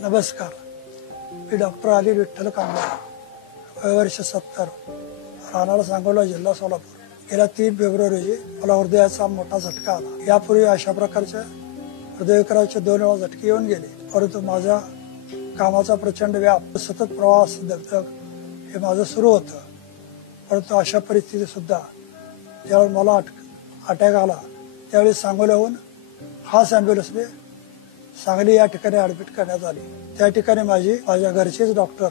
नमस्कार, मी डॉक्टर अनिल विठ्ठल कांबळे, वर्ष 70, राहणार सांगोला, जिल्हा सोलापूर. गेल्या 3 फेब्रुवारी रोजी मला हृदयाचा मोठा झटका आला. यापूर्वी अशा प्रकारच्या हृदयविकाराचे 2 वेळा झटके येऊन गेले, परंतु माझ्या कामाचा प्रचंड व्याप, सतत प्रवास, दगदग हे माझं सुरू होतं. परंतु अशा परिस्थितीत सुद्धा ज्यावेळी मला अटॅक आला त्यावेळी सांगोल्याहून खास ॲम्ब्युलन्सने सांगली या ठिकाणी ॲडमिट करण्यात आली. त्या ठिकाणी माझ्या घरचेच डॉक्टर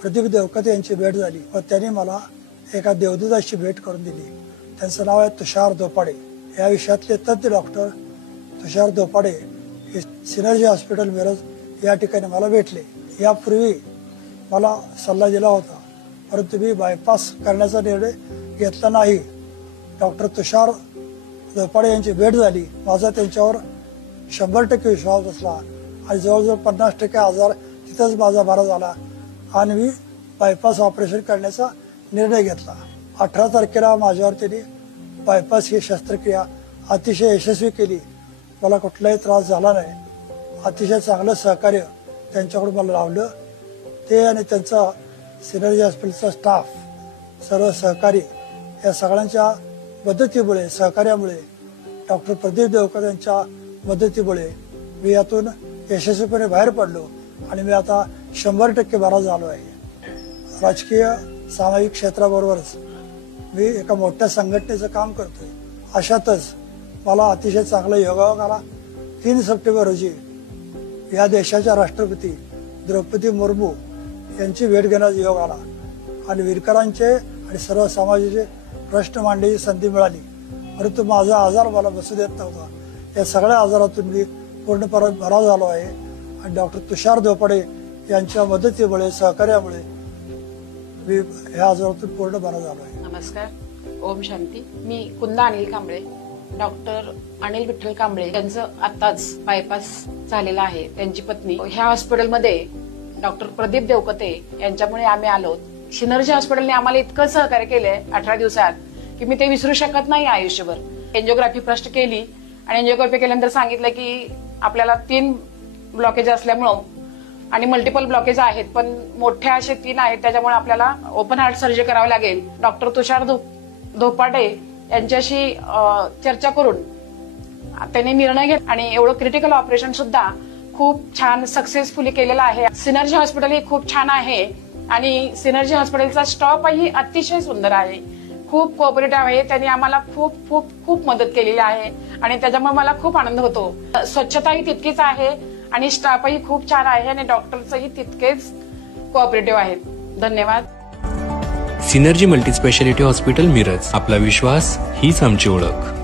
प्रदीप देवकते यांची भेट झाली व त्यांनी मला एका देवदूताची भेट करून दिली. त्यांचं नाव आहे तुषार धोपाडे. या विषयातले तज्ञ डॉक्टर तुषार धोपाडे हे सिनर्जी हॉस्पिटल मिरज या ठिकाणी मला भेटले. यापूर्वी मला सल्ला दिला होता, परंतु मी बायपास करण्याचा निर्णय घेतला नाही. डॉक्टर तुषार धोपाडे यांची भेट झाली. माझा त्यांच्यावर 100% विश्वास बसला आणि जवळजवळ 50% आजार तिथंच माझा बरा झाला आणि मी बायपास ऑपरेशन करण्याचा निर्णय घेतला. 18 तारखेला माझ्यावर त्यांनी बायपास ही शस्त्रक्रिया अतिशय यशस्वी केली. मला कुठलाही त्रास झाला नाही. अतिशय चांगलं सहकार्य त्यांच्याकडून मला लावलं. ते आणि त्यांचा सिनर्जी हॉस्पिटलचा स्टाफ, सर्व सहकारी, या सगळ्यांच्या मदतीमुळे, सहकार्यामुळे, डॉक्टर प्रदीप देवकर यांच्या मदतीमुळे मी यातून यशस्वीपणे बाहेर पडलो आणि मी आता 100% बरा झालो आहे. राजकीय सामाजिक क्षेत्राबरोबरच मी एका मोठ्या संघटनेचं काम करतोय. अशातच मला अतिशय चांगला योगायोग आला. 3 सप्टेंबर रोजी या देशाच्या राष्ट्रपती द्रौपदी मुर्मू यांची भेट घेण्याचा योग आला आणि विरकरांचे आणि सर्व समाजाचे प्रश्न मांडण्याची संधी मिळाली. परंतु माझा आजार मला बसू देत नव्हता. या सगळ्या आजारातून मी पूर्णपणे बरा झालो आहे आणि डॉक्टर तुषार धोपाडे यांच्या मदतीमुळे, सहकार्यामुळे मी ह्या आजारातून पूर्ण बरा झालो आहे. नमस्कार, ओम शांती. मी कुंदा अनिल कांबळे, डॉक्टर अनिल विठ्ठल कांबळे यांचं आताच बायपास झालेला आहे. त्यांची पत्नी ह्या हॉस्पिटलमध्ये डॉक्टर प्रदीप देवकते यांच्यामुळे आम्ही आलो. सिनर्जी हॉस्पिटलने आम्हाला इतकं सहकार्य केलंय 18 दिवसात की मी ते विसरू शकत नाही आयुष्यभर. एंजिओग्राफी फर्स्ट केली आणि एंजिओग्राफी केल्यानंतर सांगितलं की आपल्याला 3 ब्लॉकेज असल्यामुळं आणि मल्टिपल ब्लॉकेज आहेत, पण मोठे असे 3 आहेत, त्याच्यामुळे आपल्याला ओपन हार्ट सर्जरी करावी लागेल. डॉक्टर तुषार धोपाडे यांच्याशी चर्चा करून त्यांनी निर्णय घेतला आणि एवढं क्रिटिकल ऑपरेशन सुद्धा खूप छान सक्सेसफुली केलेलं आहे. सिनर्जी हॉस्पिटल हे खूप छान आहे आणि सिनर्जी हॉस्पिटलचा स्टॉफही अतिशय सुंदर आहे, खूप कोऑपरेटिव्ह आहे. त्यांनी आम्हाला खूप खूप खूप मदत केलेली आहे आणि त्याच्यामुळे मला खूप आनंद होतो. स्वच्छताही तितकीच आहे आणि स्टाफही खूप छान आहे आणि डॉक्टरचंही तितकेच कोऑपरेटिव्ह आहेत. धन्यवाद. Synergy multi speciality hospital Miraj, आपला विश्वास हीच आमची ओळख.